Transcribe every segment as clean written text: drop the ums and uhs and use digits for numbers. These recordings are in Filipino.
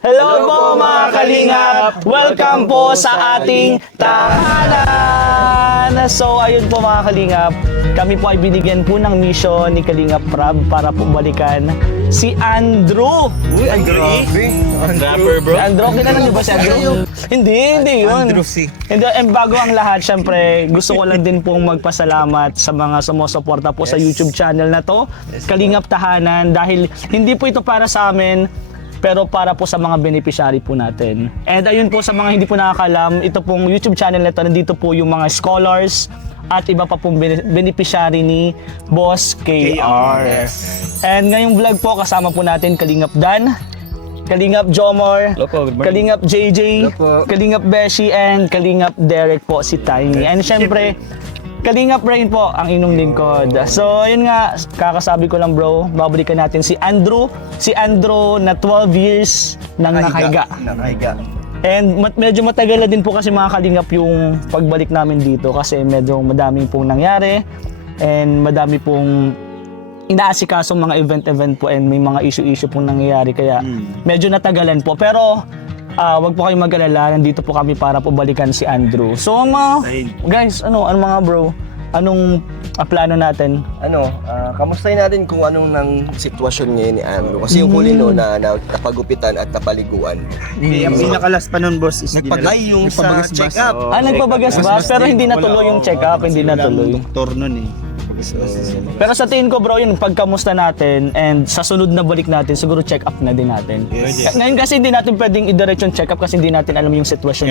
Hello po mga kalingap! Welcome po sa ating tahanan! So ayun po mga kalingap, kami po ay binigyan po ng mission ni Kalingap Prab para po balikan si Andrew! Uy, Andrew Rapper bro? Andrew, kilala niyo ba si Andrew? Hindi yun. Andrew C. Hindi, bago ang lahat, syempre, gusto ko lang din pong magpasalamat sa mga sumusuporta po sa YouTube channel na to, Kalingap Tahanan, dahil hindi po ito para sa amin, pero para po sa mga beneficiary po natin. And ayun po sa mga hindi po nakakalam, ito pong YouTube channel na ito, nandito po yung mga scholars at iba pa pong beneficiary ni Boss KR. And ngayong vlog po, kasama po natin Kalingap Dan, Kalingap Jomar, Kalingap JJ, Kalingap Beshi, and Kalingap Derek po, si Tiny. And syempre, Kalingap Rain po ang inyong lingkod. So ayun nga, kakasabi ko lang bro, babalikan natin si Andrew. Si Andrew na 12 years nang nakahiga. And medyo matagal na din po kasi mga Kalingap yung pagbalik namin dito kasi medyo madaming pong nangyari and madami pong inaasikasong mga event po and may mga issue pong nangyayari kaya medyo natagalan po. Pero wag po kayong mag-alala, nandito po kami para po balikan si Andrew. So mga guys, ano mga bro, anong plano natin? Kamustahin natin kung anong nang sitwasyon ngayon ni Andrew. Kasi yung huli no na napagupitan at napaliguan. Ang pinakalas pa nun boss is Nagpagay yung sa check-up. Nagpabagas ba? Pero hindi natuloy yung check-up, hindi natuloy. Doktor nun eh. Pero sa tingin ko bro, yun, pagkamusta natin and sa sunod na balik natin, siguro check up na din natin. Ngayon kasi hindi natin pwedeng i-direct yung check up kasi hindi natin alam yung sitwasyon.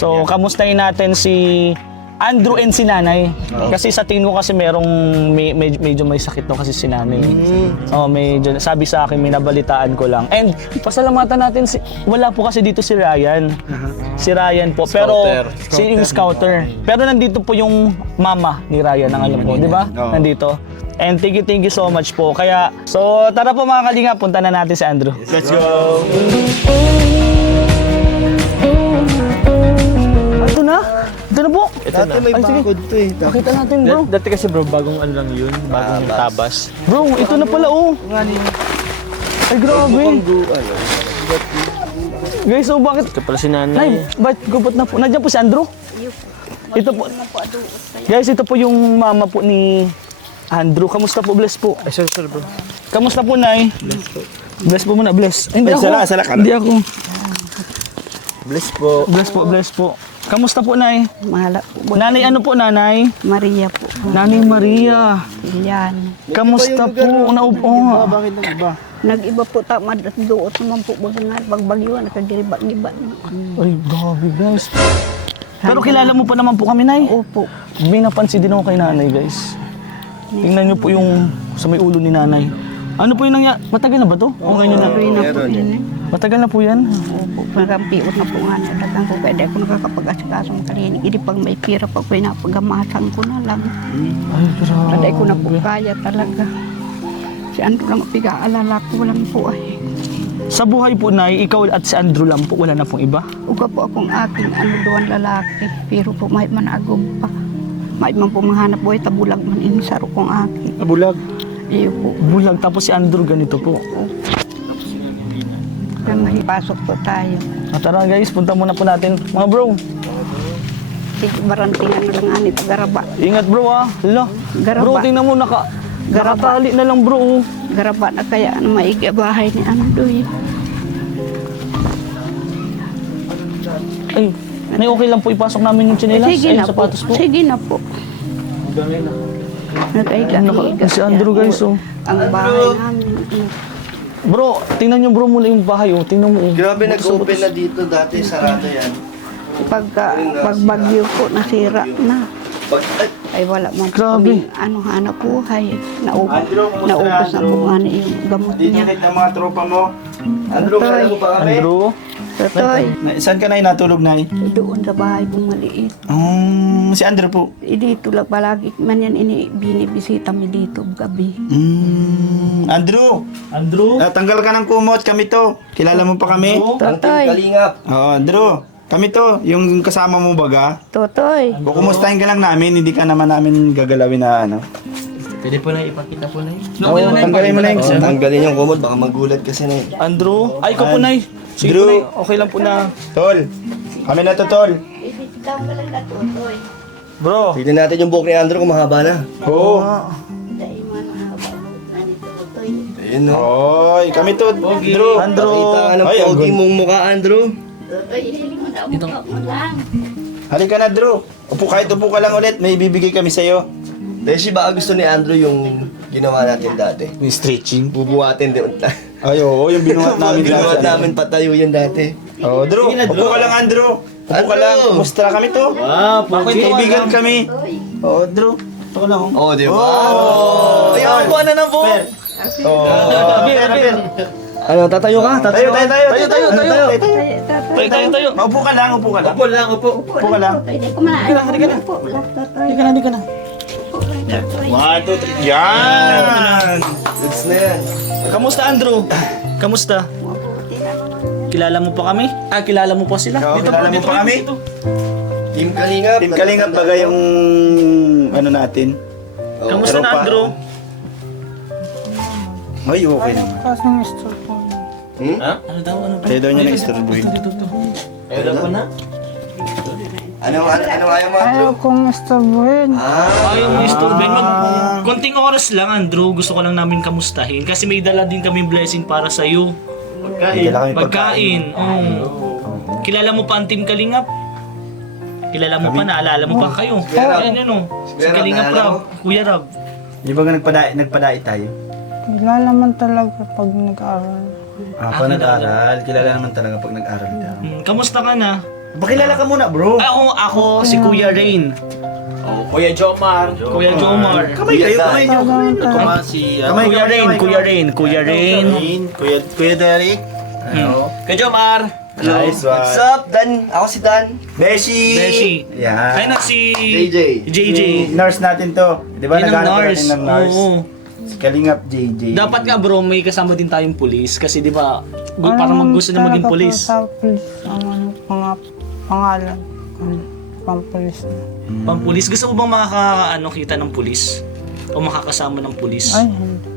So, kamustahin natin si Andrew and si nanay. Kasi sa tingin ko kasi medyo may sakit no kasi si nanay. Medyo, sabi sa akin, may nabalitaan ko lang. And pasalamatan natin, wala po kasi dito si Ryan. Si Ryan po. Pero si yung scouter. Pero nandito po yung mama ni Ryan, ang alam ko. Di ba? Nandito. And thank you so much po. Kaya, so tara po mga Kalinga, punta na natin si Andrew. Let's go! Ito na? Ito na po. Dati may bangkod to eh. Pakita natin bro. Dati kasi bro, bagong ano lang yun, bagong tabas. Bro, ito na pala oh. Ay grabe. Guys, so bakit? Ito pala si nanay. Nay, bakit gupot na po? Nandiyan po si Andrew? Ito po. Guys, ito po yung mama po ni Andrew. Kamusta po? Bless po. Ay, sir bro. Kamusta po, Nay? Bless po. Bless po muna, bless. Hindi Ay, ako. sala ka na. Hindi ako. Bless po. Bless po. Kamusta po, Nay? Mahala po. Nanay, ano po, Nanay? Maria po. Nanay Maria. Yan. Kamusta po? Naupo nga. Bakit nag-iba? Nag-iba po tamad at doot naman po baga nga pagbagyuan nakagiriba-giba. Ay, grabe, guys. Pero kilala mo pa naman po kami, Nay. Opo. May napansin din ako kay Nanay, guys. Tingnan niyo po yung sa may ulo ni Nanay. Ano po yung nangyari? Matagal na ba to? O ngayon na? Tuloy na po yun eh. Matagal na po yan? Opo. Nakampiot na po nga na. Dagang ko kaya di ako nakakapag-asikaso ng kalinig. Hindi pag may pira pag pinapagamasan ko na lang. Ay, grabe. Kada ko na po kaya talaga. Si Andrew lang pig-aalala ko lang po ay. Sa buhay po, Nay, ikaw at si Andrew lang po, wala na pong iba? Uga po akong aking doon lalaki. Pero po may managom pa. May man po mahanap buhay tabulag man inisaro kong aking. Bulag. Iyo po. Bulag, tapos si Andrew ganito po. Kaya mahipasok po tayo. Tara guys, punta muna po natin. Mga bro, Sige, barantingan na lang ani pagaraba. ingat bro ah. Hala. Garaba. Bro, tingnan mo, nakatali na lang bro. Garaba na kaya na maigi bahay ni Andoy. Ay, Nay, okay lang po ipasok namin yung tsinelas. Sige Ay, na po. sapatos po. Sige na po. Nagaiga-iga. Si Andrew guys oh. Ang bahay namin. Bro, tingnan nyo bro muna yung bahay oh. Tingnan mo oh. Grabe nag-open na dito dati, sarado yan. Pagbagyo po, nasira na. Ay wala man po Grabe. kaming hanap buhay. Naubos na po nga na yung gamot niya. ng mga tropa mo. Andrew, kaya mo ba kami? Andrew, Totoy, Saan ka na natulog na doon sa bahay pong maliit. Si Andrew po. Dito lang palagi man yan binibisita mi dito gabi. Andrew! Andrew, Tanggal ka ng kumot, kami to. Kilala mo pa kami? Totoy, Kalingap. Oo, Andrew. Kami to, yung kasama mo baga. Totoy. Kukumustahin ka lang namin, hindi ka naman namin gagalawin na ano. Pwede po na ipakita po na yun. Okay na, Nay. Tanggalin mo na yung Tanggalin yung kumot, baka magulat kasi na eh. Andrew? Ay, ko po, Nay. Sige Drew. po, Nay. Okay lang po na. Tol. Kami na to, Tol. Bro. Tignan natin yung buhok ni Andrew kung mahaba na. Oo. Ayun no. Oy, kami to, Andrew. Andrew. Pakita ka ng Ay, ang pogi good. mong mukha, Andrew. Halika na, Drew. Upo kahit upo ka lang ulit, may bibigay kami sa'yo. Beshi, baka gusto ni Andrew yung ginawa natin dati. May stretching. Bubuhatin din. Ay, oo, yung binuhat namin Binuhat dati. namin patayo yan dati. Oh, Drew, upo ka lang, Andrew. Upo ka lang. Andrew. Kumusta kami to? Bakit Kaibigan kami. Oh, Drew. Ito ka lang. Oh, di ba? Oh, Ay, ako na ng buhok. Oh, Fair. Ano, tatayo ka? Tayo. Tayo. Upo ka lang, upo ka lang. Upo lang, upo. Upo ka lang. Halika na. 1, 2, 3. Yan! Goods na yan. Kamusta, Andrew? Kamusta? Kilala mo pa kami? Ah, kilala mo pa sila? Oo, kilala mo pa kami? Team Kalingap. Team Kalingap baga yung ano natin. Kamusta Pero na, pa- Andrew? Ay, okay naman. Ano daw? Kaya daw niya na-istorbohin. Ayun po na. Ano ayaw mo, Andrew? Ayaw kong istorbohin. Ayaw mo istorben. Konting oras lang, Andrew. Gusto ko lang namin kamustahin. Kasi may dala din kami blessing para sa'yo. Dala kami Pagkain. Oh. Kilala mo pa ang Team Kalingap? Kilala mo pa, naalala mo pa kayo. Rab. Ayan, yun, oh. Si Kuya Rab, Kalingap naalala Rab. mo? Kuya Rab. Di ba nagpadai tayo? Kilala man talaga pag nag-aaral. Pag nag-aral, kilala naman talaga pag nag-aral ka. Kamusta ka na? Pakilala ka muna, bro. Ako si Kuya Rain. Kuya Jomar. Kuya Jomar. Kamay kayo, kamay nyo. Kuma si Kuya Rain. Kuya Derek. Kuya Jomar. Nice What's one. up, Dan? Ako si Dan. Beshi. Beshi. Yan. Ay na si JJ. JJ. Nurse natin to. Di ba Yun ang naghanap nurse. natin ng nurse? Oo. Si Kalingap JJ. Dapat nga bro, may kasama din tayong pulis. Kasi di ba, parang gusto na maging pulis. Sa pulis, ang pangalan. Pampulis na. Pampulis. Gusto mo bang kita ng pulis? O makakasama ng pulis? Ay, hindi.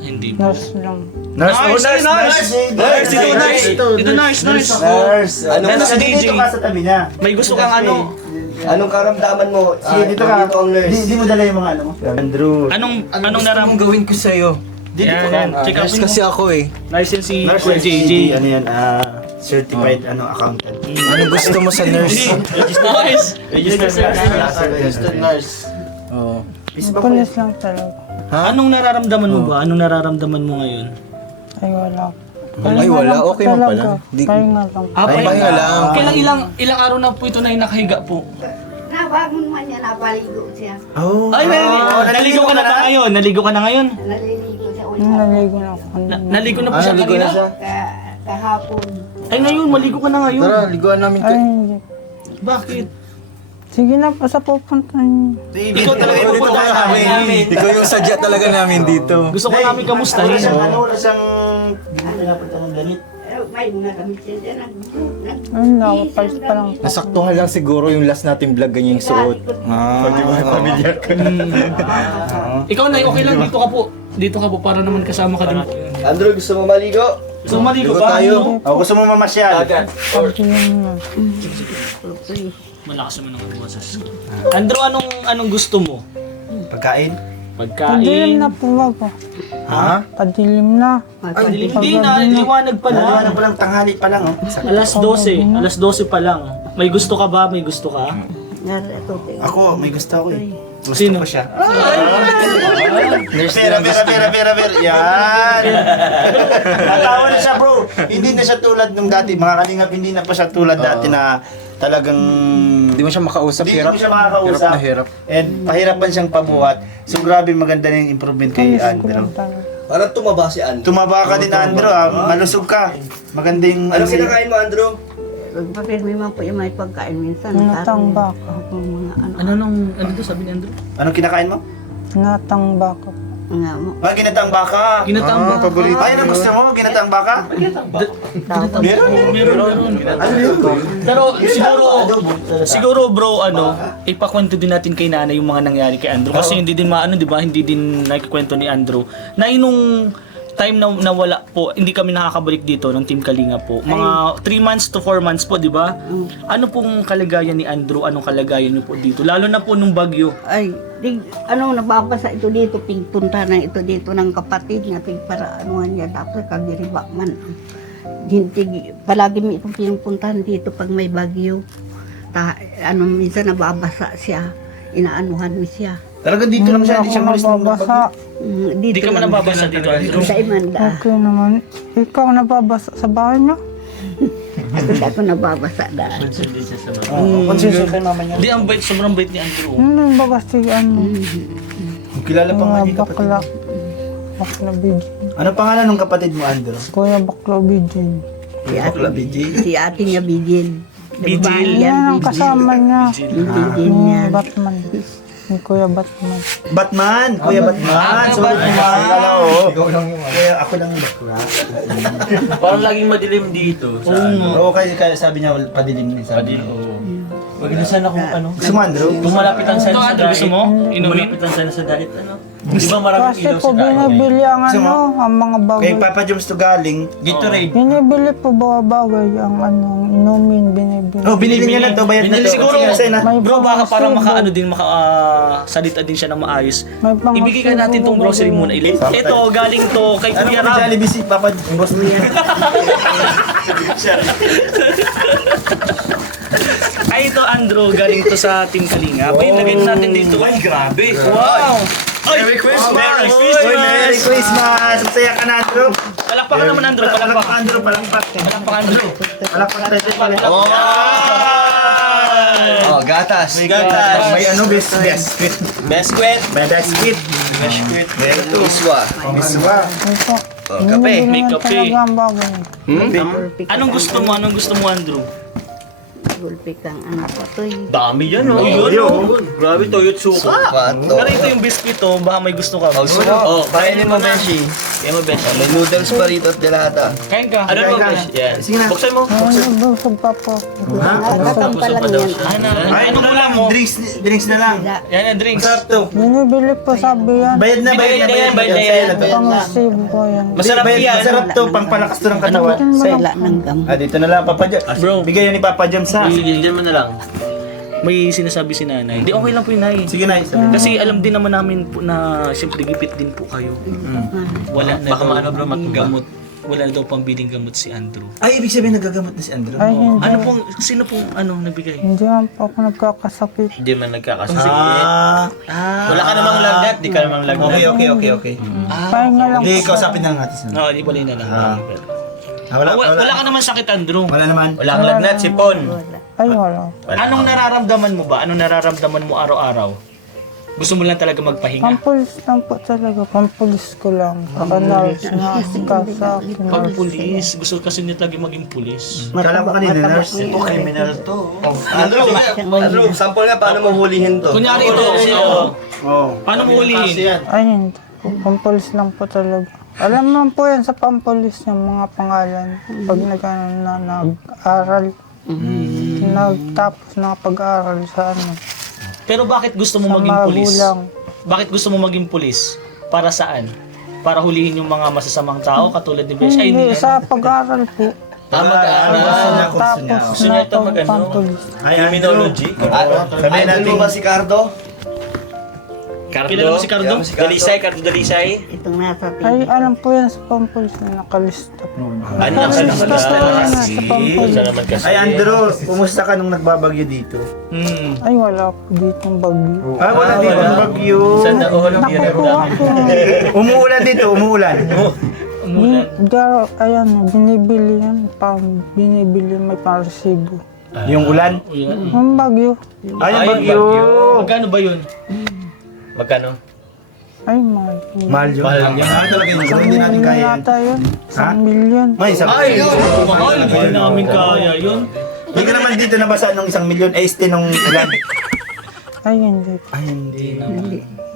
Hindi po. Nurse lang. Nurse. Nurse, Oh, nurse. Nurse. Ito nurse. Ito nurse. Nurse. Ano Ano Nurse. si DJ? Dito ka sa tabi niya. May gusto kang ano? Anong karamdaman mo? Sige, dito ka. Dito ang nurse. Di mo dala yung mga ano mo. Andrew. Anong naram? gawin ko sa'yo? Yan. Check out mo. ako eh. Nurse yan si Nurse Kuya JJ. Ano yan? Certified accountant. Ano gusto mo sa nurse? Nurse. Registered nurse. Oo. Pulis lang talaga. Anong nararamdaman mo ba? Anong nararamdaman mo ngayon? Ay, wala. Ay, wala. Okay mo pala. Di- Pahinga lang. pahinga lang. Kailang ilang araw na po ito na yung nakahiga po? Nabagon man niya, napaligo siya. Oh. Ay, naligo ka na ba ngayon? Naligo ka na ngayon? Naliligo siya Naligo na ako. Naligo na po siya kanina? kahapon. Ay, ngayon, maligo ka na ngayon. Tara, liguan namin Ay, hindi. Bakit? Sige na, basta pupunta niyo. Ikaw talaga yung pupunta namin. Ikaw yung sadya talaga namin dito. Gusto ko namin kamustahin. Wala siyang pinapunta ng ganit. May mga kami siya Ayun na, palis pa lang. Nasaktuhan lang siguro yung last nating vlog ganyan yung suot. Di ba pamilya ko? Ikaw na, okay lang, dito ka po. Dito ka po, para naman kasama ka din. Andrew, gusto mo maligo? So, maligo Ligo ba? tayo. Ano? Gusto mo mamasyal? Pagtingin na. Malakas naman ang boses. Andrew, anong gusto mo? Pagkain? Padilim Pagkain? na po ako. Ha? Padilim na. Hindi na, liwanag pa lang. Ano pa lang, tanghali pa lang, oh. Alas 12 pa lang. May gusto ka ba? May gusto ka? Ako, may gusto ako eh. Gusto Sino? ko siya. Pera. Yan. Natawa na siya, bro. Hindi na siya tulad nung dati. Mga kalingap, hindi na pa siya tulad dati na talagang... Hindi mo siya makausap, Hindi hirap. mo siya makakausap. Hirap na hirap. And pahirapan siyang pabuhat. So grabe maganda na yung improvement kay Andrew. Parang tumaba si Andrew. Tumaba ka din, Andrew. Malusog ka. Maganda yung... Anong kinakain mo, Andrew? Pagpapirmi man po yung may pagkain minsan. Natang baka. Mga ano. Ano to sabi ni Andrew? Anong kinakain mo? Natang baka. Nga mo. Ginataang baka. Ginataang baka. paborito. Ay, ano gusto mo? Ginataang baka? Meron. Pero siguro bro, ipakwento din natin kay nanay yung mga nangyari kay Andrew. Kasi hindi din di ba? Hindi din nakikwento ni Andrew. Na nung time na nawala po, hindi kami nakakabalik dito ng Team Kalinga po. Mga 3 months to 4 months po, di ba? Ano pong kalagayan ni Andrew? Anong kalagayan niyo po dito? Lalo na po nung bagyo. Ay, nababasa ito dito, pigpunta na ito dito ng kapatid niya, para anuhan niya, tapos kabiriba man. Palagi mo itong pinupuntahan dito pag may bagyo. Minsan nababasa siya, inaanuhan mo siya. Talagang dito lang siya, hindi siya malis ng nababasa. Hindi ka man nababasa dito, Andrew. Sa Imanda. Okay naman. Ikaw nababasa sa bahay niyo? Hindi ako nababasa dahil. Konsensya kay mama niya. Hindi, ang bait, sobrang bait ni Andrew. Ano yung baga si ano? Kilala pa nga Mga ni kapatid. bakla. Bakla Bidin. Ano pangalan ng kapatid mo, Andrew? Kuya Bakla Bidin. Si ate niya Bigil. Bigil. Yan ang kasama niya. Bigil niya. Ni Batman. Ni Kuya Batman. Batman! Kuya Batman! Sorry, Batman! Ikaw lang yung Kuya, ako lang yung bakla. Parang laging madilim dito. Oo, kaya sabi niya, padilim din sabi niya. Wag na sana kung ano. Gusto mo, Andrew? Kung malapitan sana sa Andrew, diet. gusto mo? Inumin? Malapitan sana sa diet, ano? Di ba maraming Kasi ilaw po sa diet? binibili ang Gusto mo? ang mga Kay bagay. Papa Joms to galing. Gatorade. Binibili po mga bagay ang inumin binibili. Oh, binili niya na to, bayad na to. Siguro, Sige, na. May bro, baka para pangasibo. salita din siya ng maayos. May pangasibo Ibigay ka natin tong grocery muna, Ilin. Ito, galing to kay Ano Kuya mo Rab. Jollibee si Papa Boss mo yan? Ay, ito, Andrew, galing to sa Team Kalinga. Ay, lagay natin dito. Ay, grabe. Wow! Ay, Merry Christmas! Merry Oy, Christmas! Merry Christmas! Masaya ka na, Andrew. Palakpakan naman, Andrew. Palakpak, Palakpakan. Andrew. Palakpak. Palakpakan, Andrew. Palakpak tayo. Palakpak. Oh, gatas. May biscuit. Biscuit. May biscuit. Iswa. Miswa. Ito. Oh, kape. May kape. Talaga ang bagay. Anong gusto mo? Anong gusto mo, Andrew? Gulpi kang anak ko to. Dami yan, oh. Grabe, toyot suka. Pato. Pero ito yung biscuit, oh. Baka may gusto ka. Oh, kainin mo, Beshi. Yan mo, Besh. May noodles pa rito at delata. Kain ka. Ano mo, Besh? Yan. Sige na. Buksan mo. Ano busog pa po. Tatang pa lang yan. Ay, Anong ulam mo? Drinks na lang. Yan ang drinks. Sarap to. Binibili po sabi yan. Bayad na. Bayad na yan. Pangasibo po yan. Masarap yan. Masarap to. Pangpalakas to ng katawan. Sela ng gam. Dito na lang, Papa Joms. Bro. Bigay yan ni Papa Joms ha. Diyan mo na lang. May sinasabi si nanay. Di, okay lang po yun, nay. Sige na, isa. Kasi alam din naman namin po na siyempre gipit din po kayo. Wala na Baka daw maano, bro, gamot. Wala na daw pambiling gamot si Andrew. Ay, ibig sabihin nagagamot na si Andrew. Ay, hindi. Ano pong, sino pong nagbigay? Hindi man po ako nagkakasakit. Hindi man nagkakasakit. Wala ka Ah. namang lagnat. Di ka namang lagnat. Okay. Pahinga lang Hindi, po. kausapin na lang natin. No, di pala na lang. Wala Wala ka naman sakit, Andrew. Wala naman. Wala kang lagnat, sipon. Ay, wala. Anong nararamdaman mo ba? Anong nararamdaman mo araw-araw? Gusto mo lang talaga magpahinga? Pampulis lang po talaga. Pampulis ko lang. Kanal, sinasika sa akin. Pag pulis, gusto kasi niya talaga maging pulis. Kala ko kanina, nurse. Criminal to. Andrew, sample nga paano mahulihin to. Kunyari ito, paano mo ulihin? Ay, hindi po. Pampulis lang po talaga. Alam naman po yan sa pampulis yung mga pangalan. Pag nag-aral. Nagtapos na pag-aaral sa ano. Pero bakit gusto mo Sa maging pulis? magulang. Bakit gusto mo maging pulis? Para saan? Para hulihin yung mga masasamang tao katulad ni Besh? Ay, Hindi, hindi. sa pag-aaral po. Mag-aaral. Tapos Gusto niya ito mag-ano? pampulis. Ay, Criminology. Sabihin natin. Andrew ba si Cardo? Kilala mo si Cardo? Dalisay, Cardo Dalisay. Itong nasa Ay, alam po yan sa pampulis na nakalista po. Ano na Nakalista po yan sa pampulis. Sa naman kasi. Ay, Andrew, kumusta ka nung nagbabagyo dito? Ay, wala po dito ng bagyo. Ah, wala dito ang bagyo. Sa naon, Nakukuha po. Umuulan dito, umuulan. Ayan, binibili yan. Binibili may parasibo. Yung ulan. Yung bagyo. Ay, yung bagyo. Magkano ba yun? Magkano? Ay, mahal. Mahal yun. Mahal yun. Ah, talaga yun. Hindi natin kaya yun. Yata yun. Ha? 1 million. May isang Ay, mahal. Hindi namin kaya yun. Hindi ka naman dito nabasa nung 1 milyon. Este nung ulan. Ay, hindi. Ay, hindi.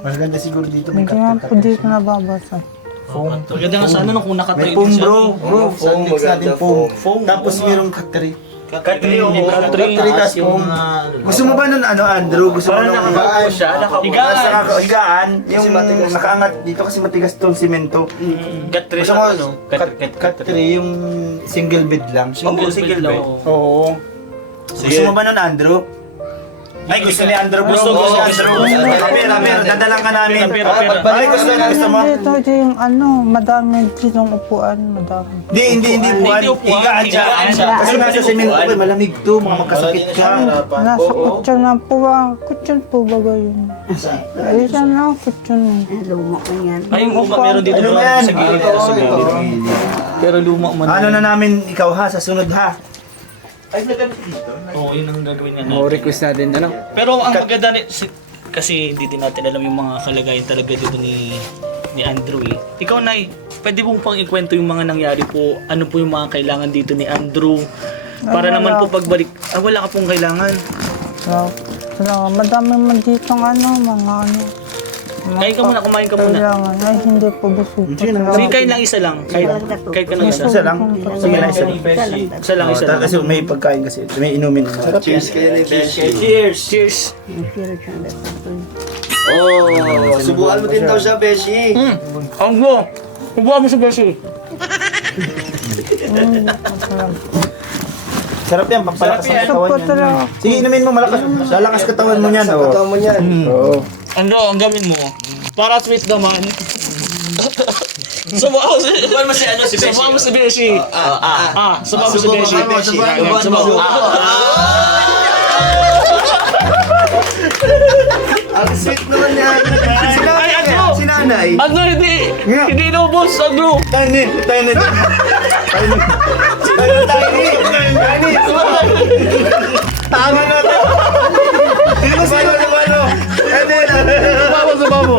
Mas ganda siguro dito. Hindi nga po dito nababasa. Maganda nga sana nung kung May nakatayo foam din siya. bro. Bro, foam, foam. natin foam. Foam. Tapos merong katri. Katri, oo. Katri, tas foam. Gusto mo ba nun, Andrew? Gusto mo Parang nung nakakaupo siya, higaan? nakakaupo. Higaan. Yung Kasi matigas. nakaangat dito kasi matigas tong simento. Katri Gusto siya, mo, ano? katri yung single bed lang. Single bed. Oo. Gusto mo ba nun, Andrew? Ay, gusto ni Andrew bro. Gusto, Oo, gusto. Pero, dadalang ka namin. Pero, Ay, gusto mo. Dito yung madami ditong upuan, madami. Hindi upuan. Hindi upuan, Higaan siya. higaan siya. Kasi nasa simento ko, malamig to, mga magkasakit ka. Nasa kutsyon na po ba? Kutsyon po ba yun? Ay, saan na kutsyon na? Luma ko yan. Ay, yung upa meron dito Ano bro, yan? sa gilid. Sa gilid. Pero luma man. Ano na namin ikaw ha, sa sunod ha. Oo, yun ang gagawin nga O natin. request natin, ano? Pero ang maganda kasi hindi din natin alam yung mga kalagayan talaga dito ni Andrew eh. Ikaw, Nay, pwede mong pang ikwento yung mga nangyari po, ano po yung mga kailangan dito ni Andrew? Para naman po pagbalik, wala ka pong kailangan. So, madami man ditong mga Kain ka muna, kumain ka muna. kailangan. Ay, hindi po busog po Sige, talaga. kain lang isa lang. Kahit ka lang isa. Isa lang. Sige na isa. Isa lang, isa lang. Kasi may pagkain kasi, may inumin. Cheers kayo ni Beshi. Cheers! Cheers! Oh, subukan mo din daw siya, Beshi. Ang go! Huwag mo sa beshi. Sarap yan, pampalakas ang katawan Po yan. talaga. Sige, inumin mo, malakas. Lalakas katawan mo yan. Sa katawan mo niyan. Oo. Ang gawin mo, para sweet naman. Subukan mo si Beshi. Subukan mo si Beshi. Subukan mo si Beshi. Subukan mo. Ang sweet naman yan. Ay, ano? Si nanay. Ano, hindi inubos, ano? Tiny. Tama na to. Sino sino? Sumamo.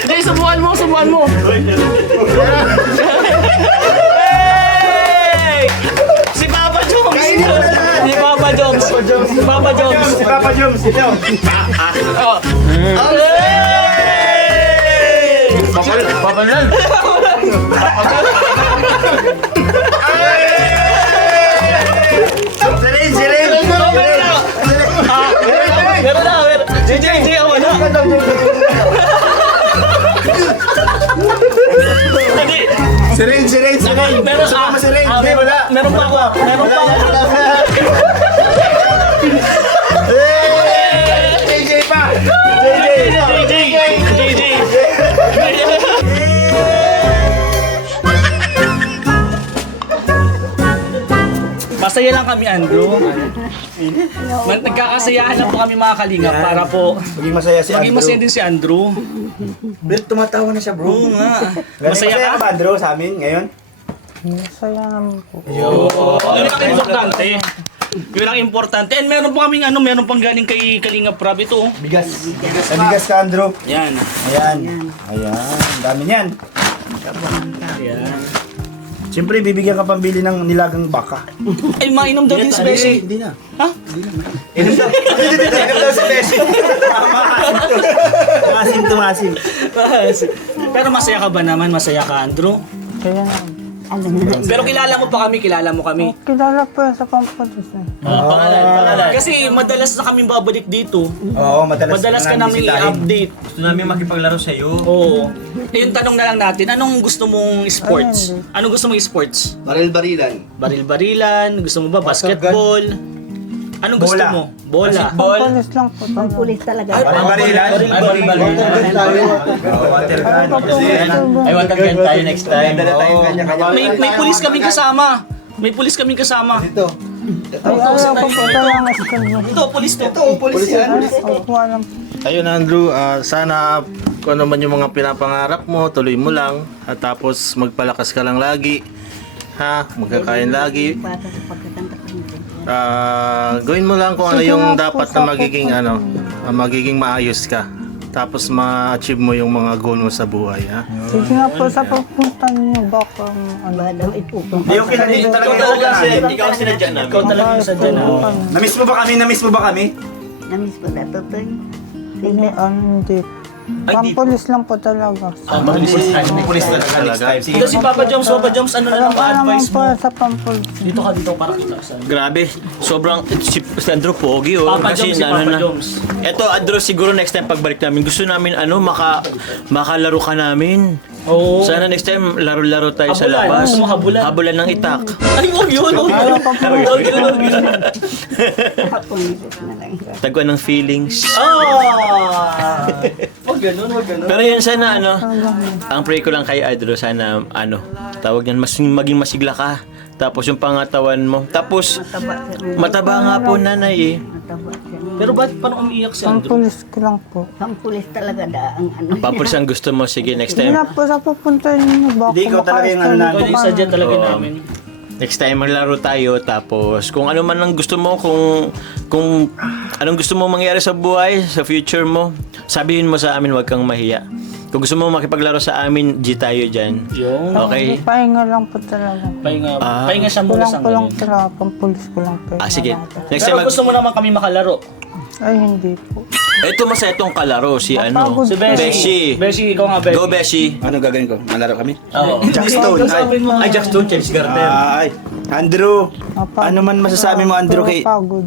Hindi, subukan mo. Hey! Si Papa Jones! Si Papa Jones! Si Papa Jones! Si Papa Jones, ito. Oh. Hey! Papa yan! Sirin. Meron na! JJ, ako na! Hindi! Sirin. Meron Sumama si Rin. Ah, Hindi, wala. Meron pa ako. JJ pa. JJ. Masaya lang kami, Andrew. Nagkakasayahan na po kami mga kalingap para po Maging masaya si maging masaya Andrew. din si Andrew. Pero tumatawa na siya, bro. Oo nga. Masaya Masaya ka ka? ba, Andrew, sa amin ngayon? Masaya naman po. Yun ang importante. Yun ang importante. And meron po kaming meron pang galing kay Kalingap Rob ito. Bigas. Bigas ka, Andrew. Yan. Ayan. Ang dami niyan. Yan. Siyempre, bibigyan ka pambili ng nilagang baka. Ay, mainom daw din si Beshi. Hindi na. Ha? Inom daw si Beshi. Tumasim. Pero masaya ka ba naman? Masaya ka, Andrew? Kaya naman. Pero kilala mo kami. Kilala po yan sa Pampalos eh. Pangalan. Kasi madalas na kami babalik dito. Oo, madalas Ka namin i-update. Gusto namin makipaglaro sa iyo. Oo. Yung tanong na lang natin, anong gusto mong sports? Ay, Anong gusto mong sports? Baril-barilan. Baril-barilan? Gusto mo ba basketball? Anong gusto Bola. mo? Bola. Pampalos lang po Ang talaga. pulis talaga. Barilan? Water gun. Ay, wag kang tayo next time. Dala tayong kanya-kanya. May pulis kaming kasama. Ito. Ay, ayaw po po talaga school mo. Ito, pulis to. Ito, pulis yan. Opo, alam po. Ayun Andrew, sana kung ano man yung mga pinapangarap mo, tuloy mo lang at tapos magpalakas ka lang lagi. Ha? Magkakain lagi. Bata sa pagkakanta ko nito. Gawin mo lang kung ano yung dapat na magiging maayos ka. Tapos ma-achieve mo yung mga goal mo sa buhay, ha? Sige nga po sa pagpunta niyo, baka Bala itupo. Yung kinali talaga Ikaw ang sinadya namin. Ikaw talaga yung sadya na. Namiss mo ba kami? Namiss ko na to. Hindi. Pampulis lang po talaga. Pulis na next time. Sige. Kasi Papa Joms, ano na lang Wala naman ma-advise po mo? sa pampulis. Dito ka dito para kita sa Grabe, sobrang si Andrew pogi oh. Papa Kasi Joms, si Papa Joms. Eto Andrew, siguro next time pagbalik namin, gusto namin makalaro ka namin. Oo. Sana next time laro-laro tayo sa Habulan. labas. Gusto mo habulan? Habulan ng itak. Ay, huwag yun, huwag yun. Huwag yun, huwag yun. Pumisit na lang siya. Taguan ng feelings. Ah! Huwag ganun, huwag ganun. Pero yun sana ang pray ko lang kay Andrew, sana tawag niyan, maging masigla ka. Tapos yung pangatawan mo. Tapos mataba nga po nanay eh. Mataba siya. Pero ba't parang umiiyak si Andrew? Pampulis ko lang po. Pampulis talaga ang ano. Papulis ang gusto mo, sige next Hindi time. na po sa pupunta ninyo. Baka Hindi, ikaw talaga yung ano Ikaw namin. yung sadya talaga Oo. namin. Next time maglaro tayo, tapos kung ano man ang gusto mo, kung anong gusto mo mangyari sa buhay, sa future mo, sabihin mo sa amin, huwag kang mahiya. Kung gusto mo makipaglaro sa amin, G tayo dyan. Yung Okay? Pahinga lang po talaga. pahinga siya muna sa Kulang ngayon. talaga. Pampulis ko lang po. Sige. Next Pero time, gusto mo naman kami makalaro. Ay, hindi po. ito masaya itong kalaro, si Mapagod Si Beshi. Beshi, ikaw nga, Beshi. Go Beshi. Ano gagawin ko? Malaro kami? Oo. Jackstone. Ay, Jack Stone, Chelsea Garter. Ay, Andrew. Ano man masasabi mo, Andrew, kay... Pagod.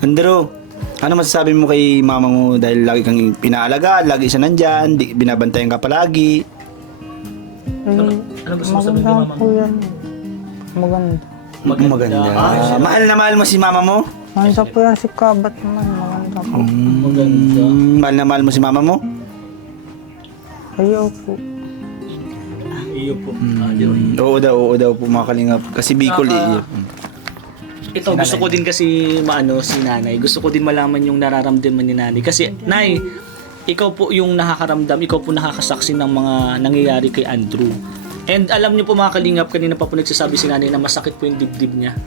Andrew, ano masasabi mo kay mama mo dahil lagi kang pinaalaga, lagi siya nandyan, binabantayan ka palagi. Ano gusto mo sabihin kay Maganda mama po mo? yan. Maganda. Maganda. Mahal na mahal mo si mama mo? Maganda po yan si Kabat naman. Maganda po. Maganda. Mahal na mahal mo si mama mo? Ayaw po. Iyo po. Oo daw po mga kalingap. Kasi Bicol eh. Ito, gusto ko din kasi si nanay. Gusto ko din malaman yung nararamdaman ni nanay. Kasi, nay, ikaw po yung nakakaramdam, ikaw po nakakasaksi ng mga nangyayari kay Andrew. And alam niyo po mga kalingap, kanina pa po nagsasabi si nanay na masakit po yung dibdib niya.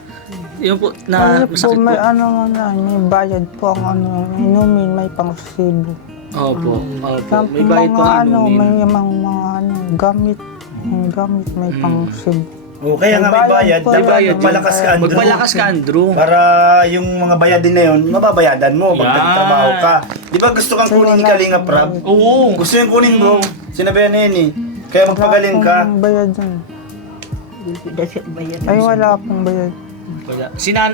Yun po, na Ano po, masakit po. may ano na, may bayad po ang inumin, may pangsibo. Opo, Tapos may bayad mga pang inumin. may mga gamit. Yung gamit may pangsibo. O kaya nga may bayad, po dapat yan. magpalakas ka Andrew. Magpalakas ka, Andrew. Para yung mga bayadin na yun, mababayadan mo pag Yan. nagtrabaho ka. Di ba gusto kang kunin ni Kalingap Rab? Oo. Gusto yung kunin bro. Sinabihan na yun eh. Kaya magpagaling ka. Wala pong bayad dyan. Hindi siya bayad. Ay, wala pong bayad. Wala.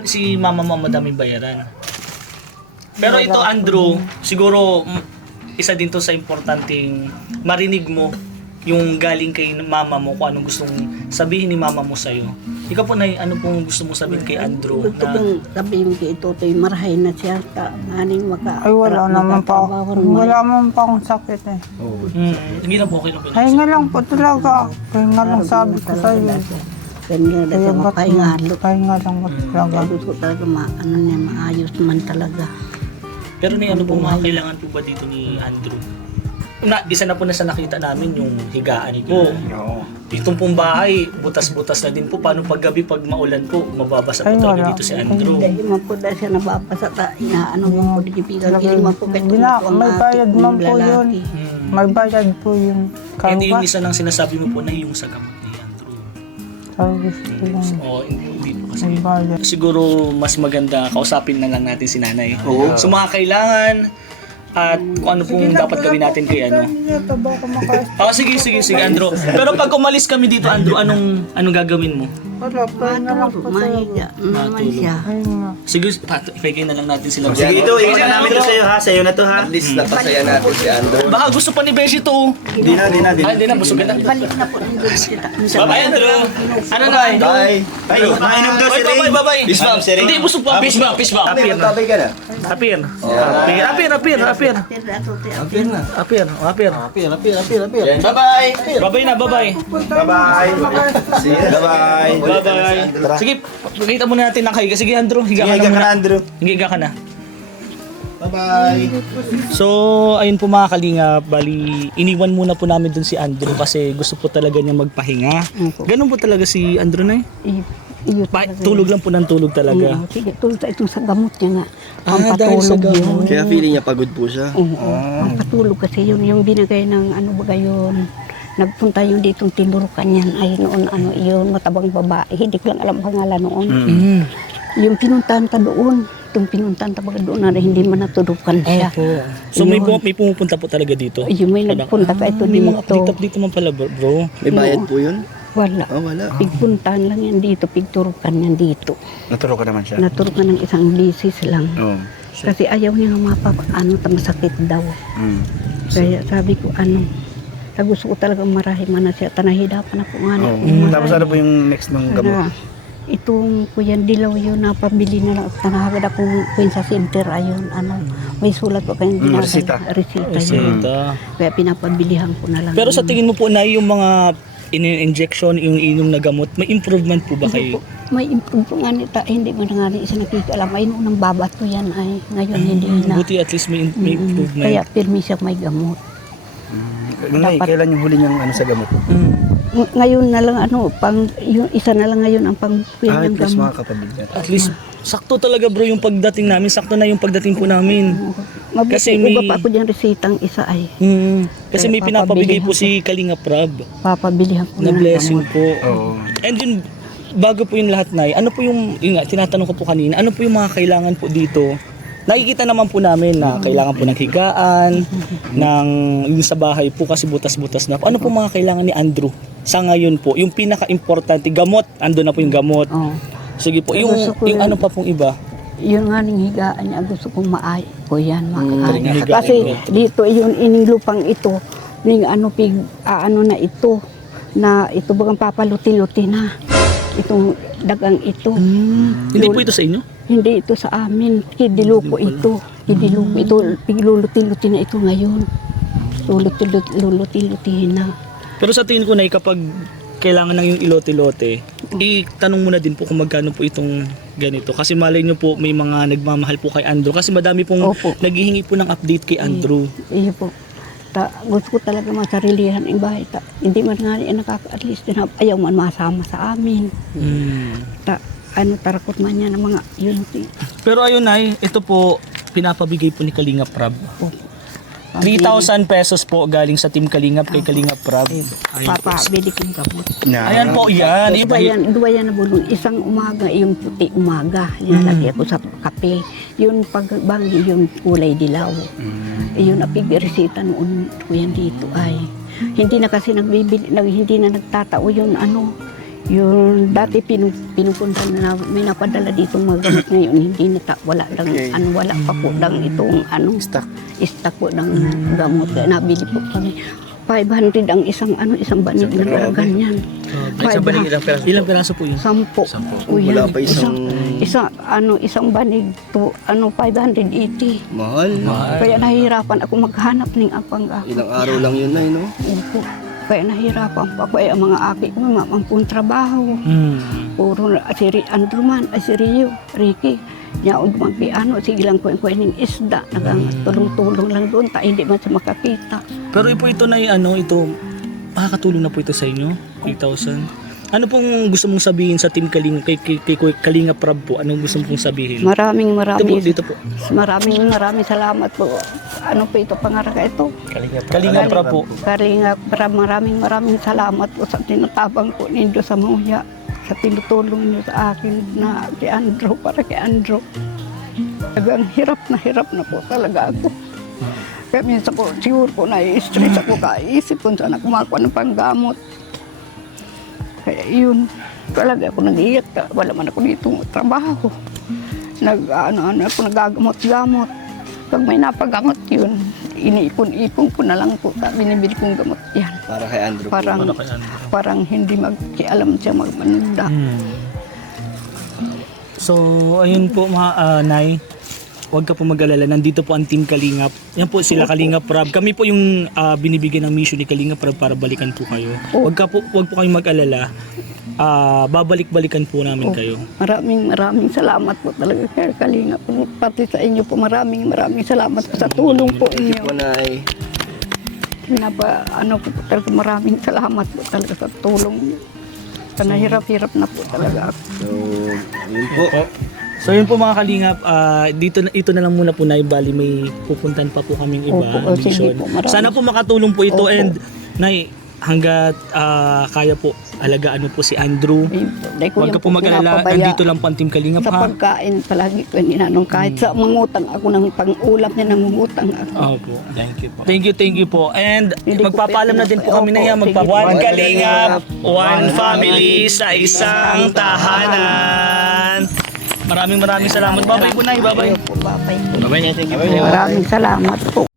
Si mama mo madaming bayaran. Pero ito Andrew, siguro isa din to sa importanteng marinig mo yung galing kay mama mo kung anong gustong sabihin ni mama mo sa'yo. Ikaw po, Nay, ano pong gusto mong sabihin kay Andrew? Gusto kong sabihin kay Totoy, marahay na siya. Maning Ay, wala naman pa ako. Wala naman pa akong sakit eh. Hindi na po okay na Ay nga lang po talaga. Kaya nga lang sabi ko sa'yo. Kanya na siya mapahingalo. Kaya nga lang po talaga. Gusto ko talaga maayos man talaga. Pero Nay, ano pong mga kailangan po ba dito ni Andrew? Isa na po na sa nakita namin yung higaan po. Itong pong bahay, butas-butas na din po. Paano paggabi pag maulan po, mababasa po Ay, talaga wala. dito si Andrew. Hindi man po dahil siya nababasa ta. Inaano mo po dikipigan. Hindi man po kahit May bayad man po yun. May bayad po yun. And yung Kaya isa ng sinasabi mo po na yung sa gamot ni Andrew. service ko lang. O, hindi po kasi. May bayad. Siguro mas maganda kausapin na lang natin si nanay. So mga kailangan at kung ano pong dapat gawin natin kay ano. Sige Andrew. Pero pag umalis kami dito Andrew, anong gagawin mo? Wala pa na lang po talaga. Mahiga naman siya. Ay nga. Sige, ipigay na lang natin sila. Sige ito, iwan na namin to sa'yo ha. Sa'yo na to ha. At least napasaya natin si Andrew. Baka gusto pa ni Beshi to. Di na. Hindi na, busog na. Balik na po nandun kita. Bye Andrew. Ano na? Bye. Ay, mainom daw si Ray. Bye. Peace bomb, si Ray. Hindi, busog pa. Peace bomb. Apir na. Tabay ka na. Apir. Apir. Apir na. Apir. Bye-bye. Bye-bye na, bye-bye. Bye-bye. See you. Bye-bye. Bye-bye. Sige, pakita muna natin ang higa. Sige, Andrew, higa ka Higa na ka muna. na, Andrew. Higa ka na. Bye-bye. So, ayun po mga kalingap, bali, iniwan muna po namin dun si Andrew kasi gusto po talaga niya magpahinga. Ganun po talaga si Andrew na tulog lang po ng tulog talaga. Sige, tulad itong sa gamot niya nga. Dahil sa Pampatulog yun. Kaya feeling niya pagod po siya. Oo, pampatulog kasi yun yung binigay ng ano ba yun. Nagpunta yun ditong tinurukan yan. Ay noon yun, matabang babae. Hindi ko lang alam pangalan noon. Yung pinuntahan ka doon, itong pinuntan tabaga doon na hindi man natudukan siya. So may, Yun. may pumupunta po talaga dito? Ayun, may nagpunta ka ito May mga dito. update man pala bro. May bayad po yun? Wala. Oh, wala. Pigpuntahan lang yan dito, pigturukan yan dito. Naturo ka naman siya. Naturukan ng isang bisis lang. Oo. Kasi ayaw niya nga masakit daw. Kaya sabi ko, gusto ko talagang marahin man na siya. Tanahidapan ako nga. Tapos ano po yung next ng gamot? Itong kuyan dilaw yun, napabili na lang. Tanahagad akong kuyan sa center, ayun, may sulat ko kayong resita. Resita yun. Resita. Kaya pinapabilihan ko na lang. Pero sa tingin mo po na yung mga in-injection, yung inom na gamot, may improvement po ba kayo? May improve po nga nita, hindi mo na nga rin isa nakikaalam. Ay, noong babato yan ay, ngayon hindi na. Buti at least may improvement. Kaya pirmi siya may gamot. Kailan yung huli niyang sa gamot? Ngayon na lang yung isa na lang ngayon ang pangkuyan ng Plus gamot. mga kapatid niya. At least, sakto talaga bro yung pagdating namin. Sakto na yung pagdating po namin. Kasi Kasi may- iba pa ako dyan resitang isa ay. Kasi Kaya may pinapabigay po papabilihan si Kalinga Prab Papabilihan ko na na ng blessing gamot. po. Oo. And yun, bago po yung lahat na ano po yung nga, tinatanong ko po kanina, ano po yung mga kailangan po dito? Nakikita naman po namin na kailangan po ng higaan, ng yung sa bahay po kasi butas-butas na po. Ano po mga kailangan ni Andrew? Sa ngayon po, yung pinaka-importante, gamot, ando na po yung gamot. Oh. Sige po, Gusto ko yung yun. ano pa pong iba? Yun nga ning higaan niya, gusto kong maay ko yan, maay. higaan Kasi ko. dito, yung ining lupang ito, ning na ito, na ito bagang papaluti-luti na. Itong dagang ito. Hindi po ito sa inyo? Hindi ito sa amin. Kidiluko ito. Kidiluko ito. Pigluluti-luti na ito ngayon. Luluti-luti na. Pero sa tingin ko na kapag kailangan ng yung ilote-lote, itanong mo na din po kung magkano po itong ganito. Kasi malay nyo po may mga nagmamahal po kay Andrew. Kasi madami pong Opo. naghihingi po ng update kay Andrew. Iyo po. Gusto ko talaga masarilihan ang bahay. Hindi man nga rin at least ayaw man masama sa amin. Tarakot man niya ng mga yun. Pero ayun ay, ito po pinapabigay po ni Kalinga Prab. 3,000 pesos po galing sa Team Kalingap kay Kalinga Prab. Papa, bili kong gamot. Ayan po, yan. Dua yan na bulong. Isang umaga, yung puti umaga. Nilalagay ko sa kape. Yung pagbangi, yung kulay dilaw. Yun ang pigresita noon ko yan dito ay. Hindi na kasi hindi na nagtatao yung yung dati pinupunta na may napadala dito mga gamot ngayon, hindi na wala lang, wala pa po lang itong stock po ng gamot. Kaya nabili po kami. 500 ang isang banig na ganyan. Ilang peraso po yun? 10. Wala pa Isang banig to 580. Mahal. Kaya nahihirapan ako maghanap ng apang ako. Ilang araw lang yun na, no? Opo. Kaya nahihirapan pa ako. Kaya ang mga aki ko, mampun trabaho. Puro si Andrew man, si Rio, Ricky. Yaon sige lang ko ng isda. Tulong-tulong lang doon. Hindi man siya makakita. Pero ito na ito, makakatulong na po ito sa inyo? 8,000? Ano pong gusto mong sabihin sa Team Kalinga, kay Kalinga Prab po? Anong gusto mong sabihin? Maraming Dito po. maraming salamat po. Ano po ito, pangaraka ito? Kalinga Prab po. Kalinga Prab, maraming salamat po sa tinatabang po ninyo sa muya. Sa tinutulong niyo sa akin na kay Andrew, para kay Andrew. Talagang hirap na po talaga ako. Kaya minsan po, siguro po na-stress ako, kaisip kung saan ako makuha ng panggamot. Kaya yun, talaga ako nag-iyak. Wala man ako dito trabaho. Ako nagagamot-gamot. Pag may napagamot yun, iniipon-ipon ko na lang po. Binibili kong gamot yan. Para kay Andrew. Parang hindi magkialam siya magmanunda. So, ayun po mga Nay, huwag ka po mag-alala. Nandito po ang Team Kalingap. Yan po sila Kalinga Prab. Kami po yung binibigyan ng mission ni Kalinga Prab para balikan po kayo. Huwag po kayong mag-alala. Babalik-balikan po namin kayo. Maraming salamat po talaga kay Kalinga po. Pati sa inyo po, maraming salamat po sa tulong po inyo. Talaga maraming salamat po talaga sa tulong niyo. Hirap-hirap na po talaga ako. So, yun po. So yun po mga Kalingap, ito na lang muna po na bali may pupuntan pa po kaming iba. Opo, sige mission. po, maraming- Sana po makatulong po ito Opo. and Nay, hanggat kaya po, alagaan mo po si Andrew. Dahil ko Huwag yan ka po mag-alala, pinapabaya. nandito lang po ang Team Kalingap Sa ha. pagkain, palagi ko yung inanong. Kahit sa mangutang ako ng pang-ulam niya, nangungutang ako. Opo. Thank you po. And Hindi ko magpapaalam na din po kami na yan. Opo, sige. One One Kalingap, Kalingap, one family sa isang tahanan. Maraming salamat. Bye-bye po, Nay. Bye-bye. Babay po. Bye-bye na, thank you po. Maraming salamat po.